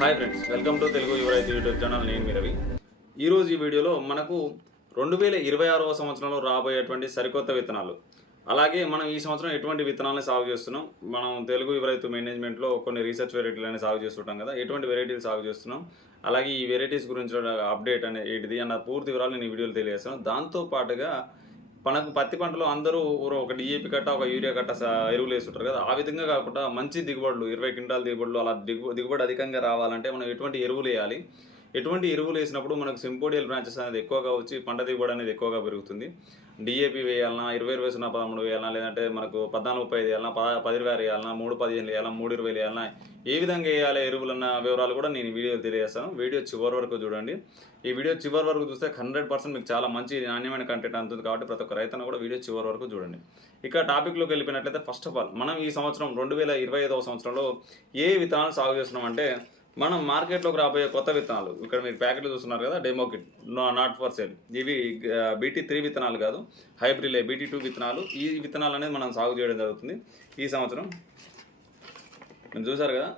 Hi friends welcome to Telugu Yuva YouTube channel నేను మీ రవి. ఈరోజు ఈ వీడియోలో మనకు రెండు వేల ఇరవై ఆరవ సంవత్సరంలో రాబోయేటువంటి సరికొత్త విత్తనాలు. అలాగే మనం ఈ సంవత్సరం ఎటువంటి విత్తనాలను సాగు చేస్తున్నాం? మనం తెలుగు యువ మేనేజ్మెంట్లో కొన్ని రీసెర్చ్ వెరైటీలు సాగు చేస్తుంటాం కదా ఎటువంటి వెరైటీలు సాగు చేస్తున్నాం? అలాగే ఈ వెరైటీస్ గురించి అప్డేట్ అనే ఏంటిది అన్న పూర్తి వివరాలు నేను ఈ వీడియోలో తెలియజేస్తాను. దాంతో పాటుగా మనకు పత్తి పంటలో అందరూ ఒక డిఏపి కట్ట ఒక యూరియా కట్ట ఎరువులు వేస్తుంటారు కదా. ఆ విధంగా కాకుండా మంచి దిగుబడులు ఇరవై క్వింటాల దిగుబడులు అలా దిగు దిగుబడి అధికంగా రావాలంటే మనం ఎటువంటి ఎరువులు వేయాలి? ఎటువంటి ఎరువులు వేసినప్పుడు మనకు సింపోడియల్ బ్రాంచెస్ అనేది ఎక్కువగా వచ్చి పంట దిగుబడి అనేది ఎక్కువగా పెరుగుతుంది. డిఏపి వేయాలన్నా ఇరవై ఇరవై సున్నా పదమూడు వేయాలన్నా లేదంటే మనకు పద్నాలుగు ముప్పై ఐదు వేయాలన్నా పద పది ఇరవై ఆరు వేయాలన్నా మూడు పదిహేను వేయాలన్నా మూడు ఇరవై వేయాలన్నా ఏ విధంగా వేయాలి ఎరువులన్న వివరాలు కూడా నేను వీడియోలో తెలియజేస్తాను. వీడియో చివరి వరకు చూడండి. ఈ వీడియో చివరి వరకు చూస్తే హండ్రెడ్ పర్సెంట్ మీకు చాలా మంచి నాణ్యమైన కంటెంట్ అందుతుంది కాబట్టి ప్రతి ఒక్క రైతన్న కూడా వీడియో చివరి వరకు చూడండి. ఇక టాపిక్లోకి వెళ్ళిపోయినట్లయితే ఫస్ట్ ఆఫ్ ఆల్ మనం ఈ సంవత్సరం రెండు వేల ఇరవై ఐదవ సంవత్సరంలో ఏ విత్తనాలు సాగు చేస్తున్నాం అంటే మనం మార్కెట్లోకి రాబోయే కొత్త విత్తనాలు ఇక్కడ మీరు ప్యాకెట్లు చూస్తున్నారు కదా demo kit not for sale ఇవి బీటీ త్రీ విత్తనాలు కాదు హైబ్రిడ్ బీటీ టూ విత్తనాలు. ఈ విత్తనాలు అనేది మనం సాగు చేయడం జరుగుతుంది ఈ సంవత్సరం. మీరు చూసారు కదా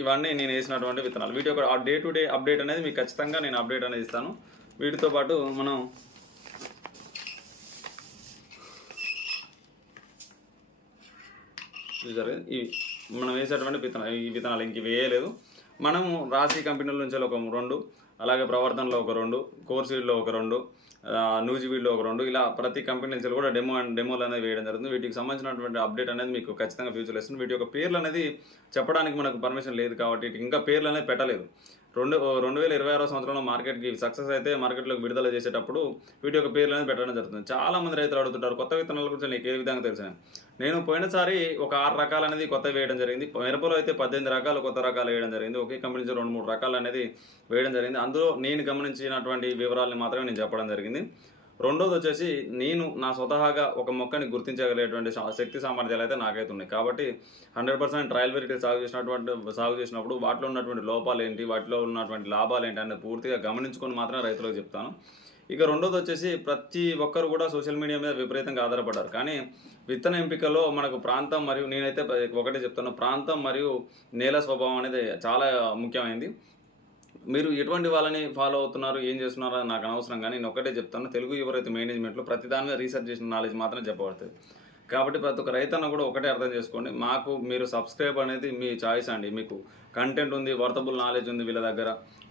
ఇవన్నీ నేను వేసినటువంటి విత్తనాలు. వీటి యొక్క డే టు డే అప్డేట్ అనేది మీకు ఖచ్చితంగా నేను అప్డేట్ అనేది ఇస్తాను. వీటితో పాటు మనం చూసారు ఈ ఇవి మనం వేసేటువంటి విత్తనాలు ఈ విత్తనాలు ఇంక ఇవి వేయలేదు. మనము రాశి కంపెనీల నుంచి ఒక రెండు అలాగే ప్రవర్తనలో ఒక రెండు కోర్సీడ్లో ఒక రెండు న్యూజివీడ్లో ఒక రెండు ఇలా ప్రతి కంపెనీ నుంచి కూడా డెమో అండ్ డెమోలు అనేది వేయడం జరుగుతుంది. వీటికి సంబంధించినటువంటి అప్డేట్ అనేది మీకు ఖచ్చితంగా ఫ్యూచర్లో ఇస్తుంది వీటి యొక్క పేర్లు అనేది చెప్పడానికి మనకు పర్మిషన్ లేదు కాబట్టి ఇంకా పేర్లు అనేది పెట్టలేదు. రెండు రెండు వేల ఇరవై ఆరో సంవత్సరంలో మార్కెట్కి సక్సెస్ అయితే మార్కెట్లోకి విడుదల చేసేటప్పుడు వీటి యొక్క పేర్లు అనేది పెట్టడం జరుగుతుంది. చాలా మంది రైతులు అడుగుతుంటారు కొత్త విత్తనాల గురించి నీకు ఏ విధంగా తెలుసు నేను పోయినసారి ఒక ఆరు రకాలు అనేది కొత్త వేయడం జరిగింది. మిరపలో అయితే పద్దెనిమిది రకాలు కొత్త రకాలు వేయడం జరిగింది. ఒకే కంపెనీ నుంచి రెండు మూడు రకాలు అనేది వేయడం జరిగింది. అందులో నేను గమనించినటువంటి వివరాలను మాత్రమే నేను చెప్పడం జరిగింది. రెండోది వచ్చేసి నేను నా స్వతహాగా ఒక మొక్కని గుర్తించగలిగేటువంటి శక్తి సామర్థ్యాలు అయితే నాకైతే ఉన్నాయి. కాబట్టి హండ్రెడ్ పర్సెంట్ ట్రయల్ వెరైటీ సాగు చేసినటువంటి సాగు చేసినప్పుడు వాటిలో ఉన్నటువంటి లోపాలు ఏంటి వాటిలో ఉన్నటువంటి లాభాలు ఏంటి అనేది పూర్తిగా గమనించుకొని మాత్రమే రైతులకు చెప్తాను. ఇక రెండోది వచ్చేసి ప్రతి ఒక్కరు కూడా సోషల్ మీడియా మీద విపరీతంగా ఆధారపడ్డారు. కానీ విత్తన ఎంపికలో మనకు ప్రాంతం మరియు నేనైతే ఒకటే చెప్తాను ప్రాంతం మరియు నేల స్వభావం అనేది చాలా ముఖ్యమైనది మీరు ఎటువంటి వాళ్ళని ఫాలో అవుతున్నారు ఏం చేస్తున్నారో నాకు అనవసరం కానీ నేను ఒకటే చెప్తాను. తెలుగు యువరైతు మేనేజ్మెంట్లో ప్రతి దాని మీద రీసెర్చ్ చేసిన నాలెడ్జ్ మాత్రం చెప్పబడుతుంది. కాబట్టి ప్రతి ఒక్క రైతన్న కూడా ఒకటే అర్థం చేసుకోండి. మాకు మీరు సబ్స్క్రైబ్ అనేది మీ చాయిస్ అండి. మీకు కంటెంట్ ఉంది వర్తబుల్ నాలెడ్జ్ ఉంది వీళ్ళ దగ్గర.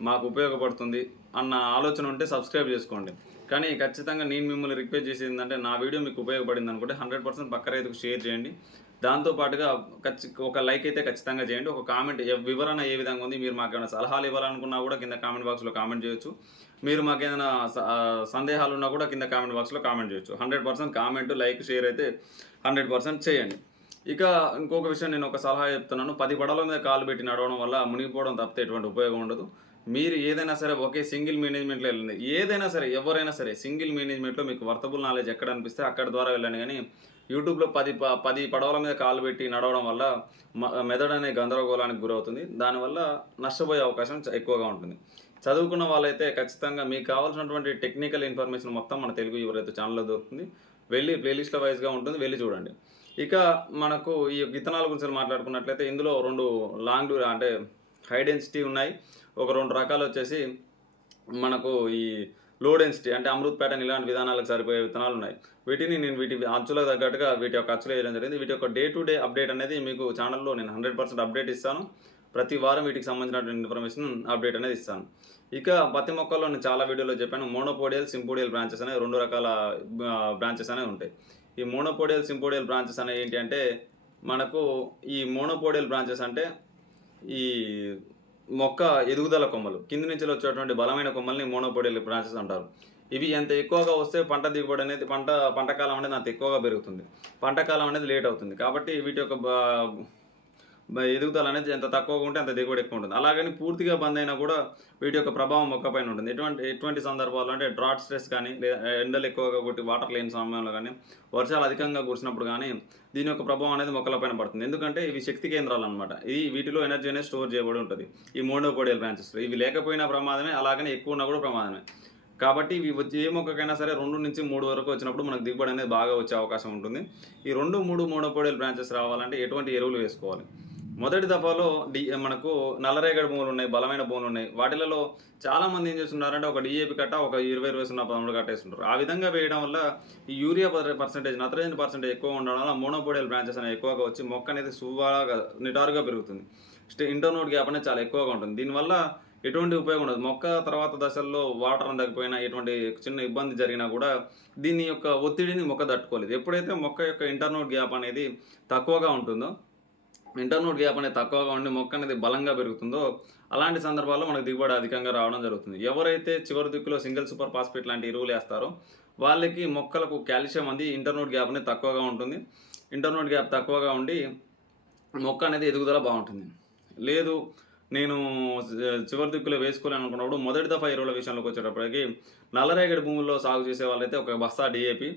మాకు ఉపయోగపడుతుంది అన్న ఆలోచన ఉంటే సబ్స్క్రైబ్ చేసుకోండి. కానీ ఖచ్చితంగా నేను మిమ్మల్ని రిక్వెస్ట్ చేసేది ఏంటంటే నా వీడియో మీకు ఉపయోగపడింది అనుకుంటే హండ్రెడ్ పర్సెంట్ పక్క రైతుకు షేర్ చేయండి. దాంతో పాటుగా ఖచ్చి ఒక లైక్ అయితే ఖచ్చితంగా చేయండి. ఒక కామెంట్ వివరణ ఏ విధంగా ఉంది మీరు మాకు ఏమైనా సలహాలు ఇవ్వాలనుకున్నా కూడా కింద కామెంట్ బాక్స్లో కామెంట్ చేయొచ్చు. మీరు మాకు ఏదైనా స- సందేహాలు ఉన్నా కూడా కింద కామెంట్ బాక్స్లో కామెంట్ చేయొచ్చు. Hundred percent comment like share అయితే హండ్రెడ్ పర్సెంట్ చేయండి. ఇక ఇంకొక విషయం నేను ఒక సలహా చెప్తున్నాను. పది పడవల మీద కాలు పెట్టి నడవడం వల్ల మునిగిపోవడం తప్పితే ఎటువంటి ఉపయోగం ఉండదు. మీరు ఏదైనా సరే ఒకే సింగిల్ మేనేజ్మెంట్లో వెళ్ళండి. ఏదైనా సరే ఎవరైనా సరే సింగిల్ మేనేజ్మెంట్లో మీకు వర్తబుల్ నాలెడ్జ్ ఎక్కడ అనిపిస్తే అక్కడ ద్వారా వెళ్ళండి. కానీ యూట్యూబ్లో పది ప- పది పడవల మీద కాలు పెట్టి నడవడం వల్ల మ- మెదడు అనే గందరగోళానికి గురవుతుంది. దానివల్ల నష్టపోయే అవకాశం చ- ఎక్కువగా ఉంటుంది. చదువుకున్న వాళ్ళైతే ఖచ్చితంగా మీకు కావాల్సినటువంటి టెక్నికల్ ఇన్ఫర్మేషన్ మొత్తం మన తెలుగు ఎవరైతే ఛానల్లో దొరుకుతుంది వెళ్ళి ప్లేలిస్ట్ల వైజ్గా ఉంటుంది వెళ్ళి చూడండి. ఇక మనకు ఈ విత్తనాల గురించి మాట్లాడుకున్నట్లయితే ఇందులో రెండు లాంగ్ డ్యూరా అంటే హై డెన్సిటీ ఉన్నాయి. ఒక రెండు రకాలు వచ్చేసి మనకు ఈ లో డెన్సిటీ అంటే అమృత్ ప్యాటర్న్ ఇలాంటి విధానాలకు సరిపోయే విత్తనాలు ఉన్నాయి. వీటిని నేను వీటి అంచులకు తగ్గట్టుగా వీటి యొక్క అచ్చులు వేయడం జరిగింది. వీటి యొక్క డే టు డే అప్డేట్ అనేది మీకు ఛానల్లో నేను హండ్రెడ్ పర్సెంట్ అప్డేట్ ఇస్తాను. ప్రతి వారం వీటికి సంబంధించినటువంటి ఇన్ఫర్మేషన్ అప్డేట్ అనేది ఇస్తాను. ఇక పత్తి మొక్కల్లో నేను చాలా వీడియోలో చెప్పాను. మోనోపోడియల్ సింపోడియల్ బ్రాంచెస్ అనేవి రెండు రకాల బ్రాంచెస్ అనేవి ఉంటాయి. ఈ మోనోపోడియల్ సింపోడియల్ బ్రాంచెస్ అనేవి ఏంటి అంటే మనకు ఈ మోనోపోడియల్ బ్రాంచెస్ అంటే ఈ మొక్క ఎదుగుదల కొమ్మలు కింది నుంచి వచ్చేటువంటి బలమైన కొమ్మల్ని మోనోపోడియల్ బ్రాంచెస్ అంటారు. ఇవి ఎంత ఎక్కువగా వస్తే పంట దిగుబడి అనేది పంట పంట కాలం అనేది అంత ఎక్కువగా పెరుగుతుంది. పంట కాలం అనేది లేట్ అవుతుంది. కాబట్టి వీటి యొక్క ఎదుగుదల అనేది ఎంత తక్కువగా ఉంటే అంత దిగుబడి ఎక్కువ ఉంటుంది. అలాగని పూర్తిగా బంద్ అయినా కూడా వీటి యొక్క ప్రభావం మొక్కపైన ఉంటుంది. ఎటువంటి ఎటువంటి సందర్భాల్లో అంటే డ్రాట్ స్ట్రెస్ కానీ లేదా ఎండలు ఎక్కువగా కొట్టి వాటర్ లేని సమయంలో కానీ వర్షాలు అధికంగా కురిసినప్పుడు కానీ దీని యొక్క ప్రభావం అనేది మొక్కలపైన పడుతుంది. ఎందుకంటే ఇవి శక్తి కేంద్రాలు అనమాట ఈ వీటిలో ఎనర్జీ అనేది స్టోర్ చేయబడి ఉంటుంది. ఈ మోనోపోడియల్ బ్రాంచెస్లో ఇవి లేకపోయినా ప్రమాదమే అలాగనే ఎక్కువ ఉన్నా కూడా ప్రమాదమే. కాబట్టి ఇవి ఏ మొక్కకైనా సరే రెండు నుంచి మూడు వరకు వచ్చినప్పుడు మనకు దిగుబడి అనేది బాగా వచ్చే అవకాశం ఉంటుంది. ఈ రెండు మూడు మోనోపోడియల్ బ్రాంచెస్ రావాలంటే ఎటువంటి ఎరువులు వేసుకోవాలి? మొదటి దఫాలో డి మనకు నల్లరేగడి భూములు ఉన్నాయి బలమైన భూములు ఉన్నాయి. వాటిలలో చాలా మంది ఏం చేస్తున్నారంటే ఒక డిఏపి కట్ట ఒక ఇరవై ఇరవై సున్నా పదమూడు కట్టేస్తుంటారు ఆ విధంగా వేయడం వల్ల ఈ యూరియా పర్సెంటేజ్ నత్రజని పర్సెంటేజ్ ఎక్కువ ఉండడం వల్ల మోనోపోడియల్ బ్రాంచెస్ అనేవి ఎక్కువగా వచ్చి మొక్క అనేది సువాగా నిటారుగా పెరుగుతుంది. స్టే ఇంటర్నోడ్ గ్యాప్ అనేది చాలా ఎక్కువగా ఉంటుంది. దీనివల్ల ఎటువంటి ఉపయోగం ఉండదు. మొక్క తర్వాత దశల్లో వాటర్ అందకపోయినా ఎటువంటి చిన్న ఇబ్బంది జరిగినా కూడా దీని యొక్క ఒత్తిడిని మొక్క తట్టుకోలేదు. ఎప్పుడైతే మొక్క యొక్క ఇంటర్నోడ్ గ్యాప్ అనేది తక్కువగా ఉంటుందో ఇంటర్నోడ్ గ్యాప్ అనేది తక్కువగా ఉండి మొక్క అనేది బలంగా పెరుగుతుందో అలాంటి సందర్భాల్లో మనకు దిగుబడి అధికంగా రావడం జరుగుతుంది. ఎవరైతే చివరి దిక్కులో సింగిల్ సూపర్ ఫాస్ఫేట్ లాంటి ఎరువులు వేస్తారో వాళ్ళకి మొక్కలకు కాల్షియం అంది ఇంటర్నోడ్ గ్యాప్ అనేది తక్కువగా ఉంటుంది. ఇంటర్నోడ్ గ్యాప్ తక్కువగా ఉండి మొక్క అనేది ఎదుగుదల బాగుంటుంది. లేదు నేను చివరి దిక్కులో వేసుకోలేను అనుకున్నప్పుడు మొదటి దఫా ఎరువుల విషయంలోకి వచ్చేటప్పటికి నల్లరేగడి భూముల్లో సాగు చేసే వాళ్ళైతే ఒక బస్తా డిఏపి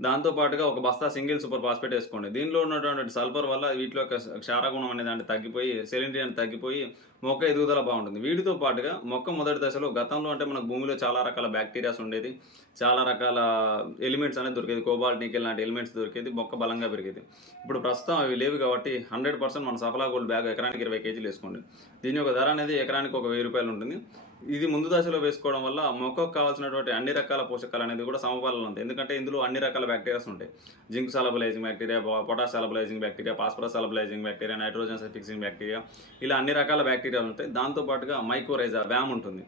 దాంతో పాటుగా ఒక బస్తా సింగిల్ సూపర్ ఫాస్ఫేట్ వేసుకోండి. దీనిలో ఉన్నటువంటి సల్ఫర్ వల్ల వీటిలో యొక్క క్షారగుణం అనేది అంటే తగ్గిపోయి సెలినిటీ అనేది తగ్గిపోయి మొక్క ఎదుగుదల బాగుంటుంది. వీటితో పాటుగా మొక్క మొదటి దశలో గతంలో అంటే మనకు భూమిలో చాలా రకాల బ్యాక్టీరియాస్ ఉండేది. చాలా రకాల ఎలిమెంట్స్ అనేది దొరికేది. కోబాల్ట్ నికెల్ లాంటి ఎలిమెంట్స్ దొరికేది. మొక్క బలంగా పెరిగేది. ఇప్పుడు ప్రస్తుతం అవి లేవు కాబట్టి హండ్రెడ్ పర్సెంట్ మన సఫలా గోల్డ్ బ్యాగ్ ఎకరానికి ఇరవై కేజీలు వేసుకోండి. దీని యొక్క ధర అనేది ఎకరానికి ఒక వెయ్యి రూపాయలు ఉంటుంది. ఇది ముందు దశలో వేసుకోవడం వల్ల మొక్కకు కావాల్సినటువంటి అన్ని రకాల పోషకాలు అనేది కూడా సమపాలన ఉంది ఎందుకంటే ఇందులో అన్ని రకాల బ్యాక్టీరియాస్ ఉంటాయి. Zinc solubilising bacteria potash solubilising bacteria phosphorus solubilising bacteria nitrogen fixing bacteria ఇలా అన్ని రకాల బ్యాక్టీరియా ఉంటాయి దాంతో పాటుగా మైకోరైజా వ్యామ్ ఉంటుంది.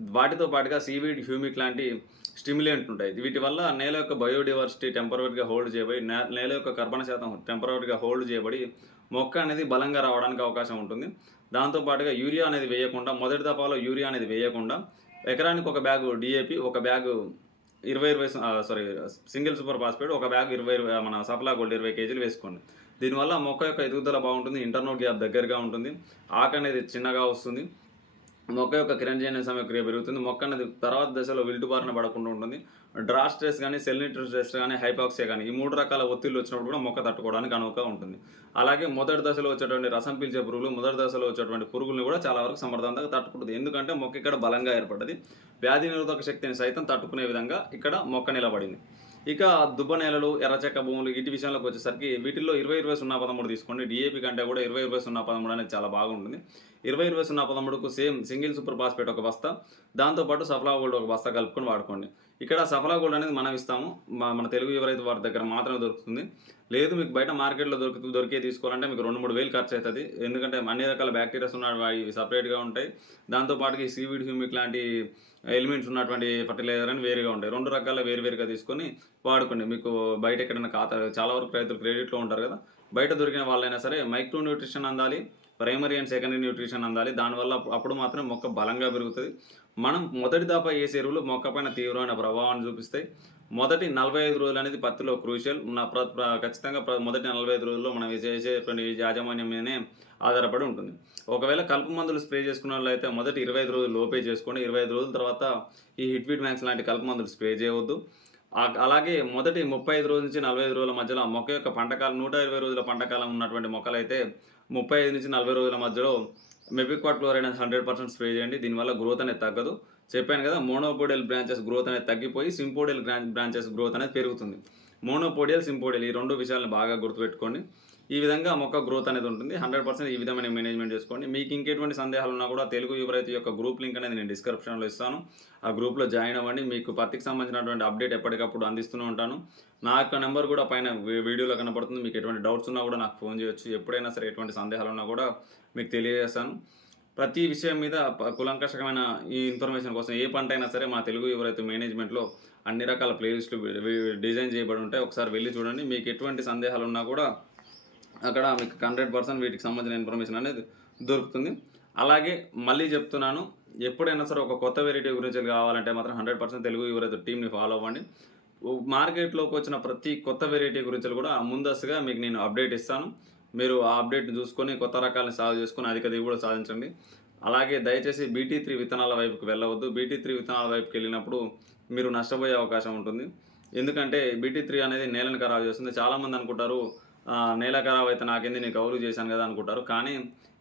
వాటితో పాటుగా సీవీడ్ హ్యూమిక్ లాంటి స్టిమ్యులెంట్ ఉంటాయి. వీటి వల్ల నేల యొక్క బయోడివర్సిటీ టెంపరీగా హోల్డ్ చేయబడి నే- నేల యొక్క కర్బన శాతం టెంపరీగా హోల్డ్ చేయబడి మొక్క అనేది బలంగా రావడానికి అవకాశం ఉంటుంది. దాంతో పాటుగా యూరియా అనేది వేయకుండా మొదటి దఫాలో యూరియా అనేది వేయకుండా ఎకరానికి ఒక బ్యాగు డిఏపి ఒక బ్యాగు ఇరవై ఇరవై సారీ సింగిల్ సూపర్ ఫాస్ఫేట్ ఒక బ్యాగ్ ఇరవై ఇరవై- మన సఫలా గోల్డ్ ఇరవై కేజీలు వేసుకోండి. దీనివల్ల మొక్క యొక్క ఎదుగుదల బాగుంటుంది ఇంటర్నల్ గ్యాప్ దగ్గరగా ఉంటుంది. ఆకు అనేది చిన్నగా వస్తుంది. మొక్క యొక్క కిరణజన్య సమక్రియ పెరుగుతుంది. మొక్క అనేది తర్వాత దశలో విల్టుబారిన పడకుండా ఉంటుంది. డ్రా స్ట్రెస్ కానీ సెల్నిటర్ స్ట్రెస్ కానీ హైపాక్సియా కానీ ఈ మూడు రకాల ఒత్తిళ్ళు వచ్చినప్పుడు కూడా మొక్క తట్టుకోవడానికి అనువుగా ఉంటుంది. అలాగే మొదటి దశలో వచ్చేటువంటి రసం పీల్చే పురుగులు మొదటి దశలో వచ్చేటువంటి పురుగుల్ని కూడా చాలా వరకు సమర్థవంతంగా తట్టుకుంటుంది. ఎందుకంటే మొక్క ఇక్కడ బలంగా ఏర్పడ్డది. వ్యాధి నిరోధక శక్తిని సైతం తట్టుకునే విధంగా ఇక్కడ మొక్క నిలబడింది. ఇక దుబ్బ నేలలు ఎర్రచెక్క భూములు ఇటు విషయంలోకి వచ్చేసరికి వీటిల్లో ఇరవై ఇరవై సున్నా పదమూడు తీసుకోండి. డిఏపి కంటే కూడా ఇరవై ఇరవై సున్నా పదమూడు అనేది చాలా బాగుంటుంది. ఇరవై ఇరవై సున్నా పదమూడుకు సేమ్ సింగిల్ సూపర్ ఫాస్ఫేట్ ఒక బస్తా. దాంతోపాటు సఫలా గోల్డ్ ఒక బస్తా కలుపుకొని వాడుకోండి. ఇక్కడ సఫలా గోల్డ్ అనేది మనం ఇస్తాము. మన తెలుగు ఎవరైతే వారి దగ్గర మాత్రమే దొరుకుతుంది. లేదు మీకు బయట మార్కెట్లో దొరికి దొరికే తీసుకోవాలంటే మీకు రెండు మూడు వేలు ఖర్చు అవుతుంది ఎందుకంటే అన్ని రకాల బ్యాక్టీరియాస్ ఉన్న ఇవి సపరేట్గా ఉంటాయి. దాంతోపాటు ఈ సీవీడ్ హ్యూమిక్ లాంటి ఎలిమెంట్స్ ఉన్నటువంటి ఫర్టిలైజర్ అని వేరుగా ఉంటాయి. రెండు రకాల వేరువేరుగా తీసుకొని వాడుకోండి. మీకు బయట ఎక్కడైనా ఖాతా చాలా వరకు రైతులు క్రెడిట్లో ఉంటారు కదా. బయట దొరికిన వాళ్ళైనా సరే మైక్రో న్యూట్రిషన్ అందాలి. ప్రైమరీ అండ్ సెకండరీ న్యూట్రిషన్ అందాలి. దానివల్ల అప్పుడు మాత్రం మొక్క బలంగా పెరుగుతుంది. మనం మొదటి దాపా వేసే ఎరువులు మొక్క పైన తీవ్రమైన ప్రభావాన్ని చూపిస్తాయి. మొదటి నలభై ఐదు రోజులు అనేది పత్తిలో క్రూషియల్. ఖచ్చితంగా మొదటి నలభై ఐదు రోజుల్లో మనం చేసేటువంటి యాజమాన్యం మీదనే ఆధారపడి ఉంటుంది. ఒకవేళ కలుపు మందులు స్ప్రే చేసుకున్న వాళ్ళు అయితే మొదటి ఇరవై ఐదు రోజులు లోపే చేసుకోండి. ఇరవై ఐదు రోజుల తర్వాత ఈ హిట్విట్ మ్యాక్స్ లాంటి కలుపు మందులు స్ప్రే చేయవద్దు. అలాగే మొదటి ముప్పై ఐదు రోజుల నుంచి నలభై ఐదు రోజుల మధ్యలో ఆ మొక్క యొక్క పంటకాలం నూట ఇరవై రోజుల పంటకాలం ఉన్నటువంటి మొక్కలైతే ముప్పై ఐదు నుంచి నలభై రోజుల మధ్యలో మెపిక్వాట్ క్లోరైడ్ అనేది హండ్రెడ్ పర్సెంట్ స్ప్రే చేయండి. దీనివల్ల గ్రోత్ అనేది తగ్గదు. చెప్పాను కదా మోనోపోడియల్ బ్రాంచెస్ గ్రోత్ అనేది తగ్గిపోయి సింపోడియల్ బ్రాంచెస్ గ్రోత్ అనేది పెరుగుతుంది. మోనోపోడియల్ సింపోడియల్ ఈ రెండు విషయాలను బాగా గుర్తుపెట్టుకోండి. ఈ విధంగా మొక్క గ్రోత్ అనేది ఉంటుంది. హండ్రెడ్ పర్సెంట్ ఈ విధమైన మేనేజ్మెంట్ చేసుకోండి. మీకు ఇంకెటువంటి సందేహాలు ఉన్నా కూడా తెలుగు యువరైతే యొక్క గ్రూప్ లింక్ అనేది నేను డిస్క్రిప్షన్లో ఇస్తాను. ఆ గ్రూప్లో జాయిన్ అవ్వండి. మీకు పత్తికి సంబంధించినటువంటి అప్డేట్ ఎప్పటికప్పుడు అందిస్తూనే ఉంటాను. నా యొక్క నెంబర్ కూడా పైన వీడియోలో కనపడుతుంది. మీకు ఎటువంటి డౌట్స్ ఉన్నా కూడా నాకు ఫోన్ చేయొచ్చు. ఎప్పుడైనా సరే ఎటువంటి సందేహాలు ఉన్నా కూడా మీకు తెలియజేస్తాను. ప్రతి విషయం మీద కులంకషకమైన ఈ ఇన్ఫర్మేషన్ కోసం ఏ పంట అయినా సరే మా తెలుగు ఎవరైతే మేనేజ్మెంట్లో అన్ని రకాల ప్లేలిస్టులు డిజైన్ చేయబడి ఉంటాయి. ఒకసారి వెళ్ళి చూడండి. మీకు ఎటువంటి సందేహాలు ఉన్నా కూడా అక్కడ మీకు హండ్రెడ్ పర్సెంట్ వీటికి సంబంధించిన ఇన్ఫర్మేషన్ అనేది దొరుకుతుంది. అలాగే మళ్ళీ చెప్తున్నాను ఎప్పుడైనా సరే ఒక కొత్త వెరైటీ గురించి కావాలంటే మాత్రం హండ్రెడ్ పర్సెంట్ తెలుగు ఎవరైతే టీమ్ని ఫాలో అవ్వండి. మార్కెట్లోకి వచ్చిన ప్రతి కొత్త వెరైటీ గురించి కూడా ముందస్తుగా మీకు నేను అప్డేట్ ఇస్తాను. మీరు ఆ అప్డేట్ని చూసుకొని కొత్త రకాలను సాగు చేసుకొని అధిక దిగుబడి సాధించండి. అలాగే దయచేసి బీటీ త్రీ విత్తనాల వైపుకి వెళ్ళవద్దు. బీటీ త్రీ విత్తనాల వైపుకి వెళ్ళినప్పుడు మీరు నష్టపోయే అవకాశం ఉంటుంది. ఎందుకంటే బీటీ త్రీ అనేది నేలను ఖరాబ్ చేస్తుంది. చాలామంది అనుకుంటారు నేల ఖరాబ్ అయితే నాకేంది నేను కౌలు చేశాను కదా అనుకుంటారు. కానీ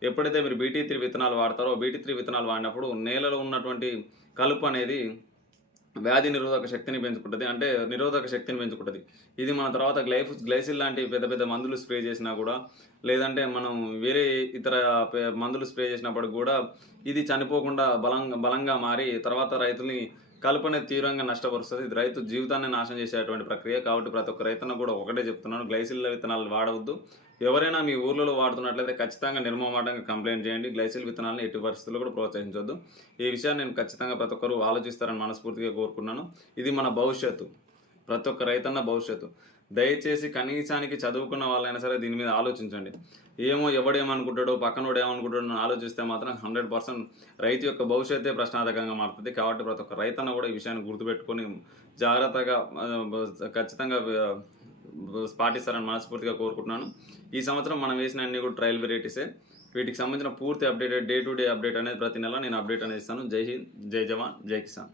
ఎప్పుడైతే మీరు బీటీ త్రీ విత్తనాలు వాడతారో బీటీ త్రీ విత్తనాలు వాడినప్పుడు నేలలో ఉన్నటువంటి కలుపు అనేది వ్యాధి నిరోధక శక్తిని పెంచుకుంటుంది. అంటే నిరోధక శక్తిని పెంచుకుంటుంది. ఇది మన తర్వాత గ్లైఫ్ గ్లైసిల్ లాంటి పెద్ద పెద్ద మందులు స్ప్రే చేసినా కూడా లేదంటే మనం వేరే ఇతర మందులు స్ప్రే చేసినప్పుడు కూడా ఇది చనిపోకుండా బలంగా బలంగా మారి తర్వాత రైతుల్ని కలుపనే తీవ్రంగా నష్టపరుస్తుంది. ఇది రైతు జీవితాన్ని నాశనం చేసేటువంటి ప్రక్రియ కాబట్టి ప్రతి ఒక్క రైతున్న కూడా ఒకటే చెప్తున్నాను. గ్లైసిల్ విత్తనాలు వాడవద్దు. ఎవరైనా మీ ఊర్లలో వాడుతున్నట్లయితే ఖచ్చితంగా నిర్మమాటంగా కంప్లైంట్ చేయండి. గ్లైసిల్ విత్తనాలను ఎట్టి పరిస్థితుల్లో కూడా ప్రోత్సహించొద్దు. ఈ విషయాన్ని నేను ఖచ్చితంగా ప్రతి ఒక్కరు ఆలోచిస్తారని మనస్ఫూర్తిగా కోరుకున్నాను. ఇది మన భవిష్యత్తు. ప్రతి ఒక్క రైతన్న భవిష్యత్తు. దయచేసి కనీసానికి చదువుకున్న వాళ్ళైనా సరే దీని మీద ఆలోచించండి. ఏమో ఎవడేమనుకుంటాడో పక్కనోడు ఏమనుకుంటాడో ఆలోచిస్తే మాత్రం హండ్రెడ్ పర్సెంట్ రైతు యొక్క భవిష్యత్తే ప్రశ్నార్థకంగా మారుతుంది. కాబట్టి ప్రతి ఒక్క రైతన్న కూడా ఈ విషయాన్ని గుర్తుపెట్టుకొని జాగ్రత్తగా ఖచ్చితంగా పాటిస్తారని మనస్ఫూర్తిగా కోరుకుంటున్నాను. ఈ సంవత్సరం మనం వేసిన అన్ని కూడా ట్రయల్ వెరైటీసే వీటికి సంబంధించిన పూర్తి update day to day update అనేది ప్రతి నెల నేను అప్డేట్ అనేది ఇస్తాను. జై హింద్ జై జవాన్ జై కిసాన్.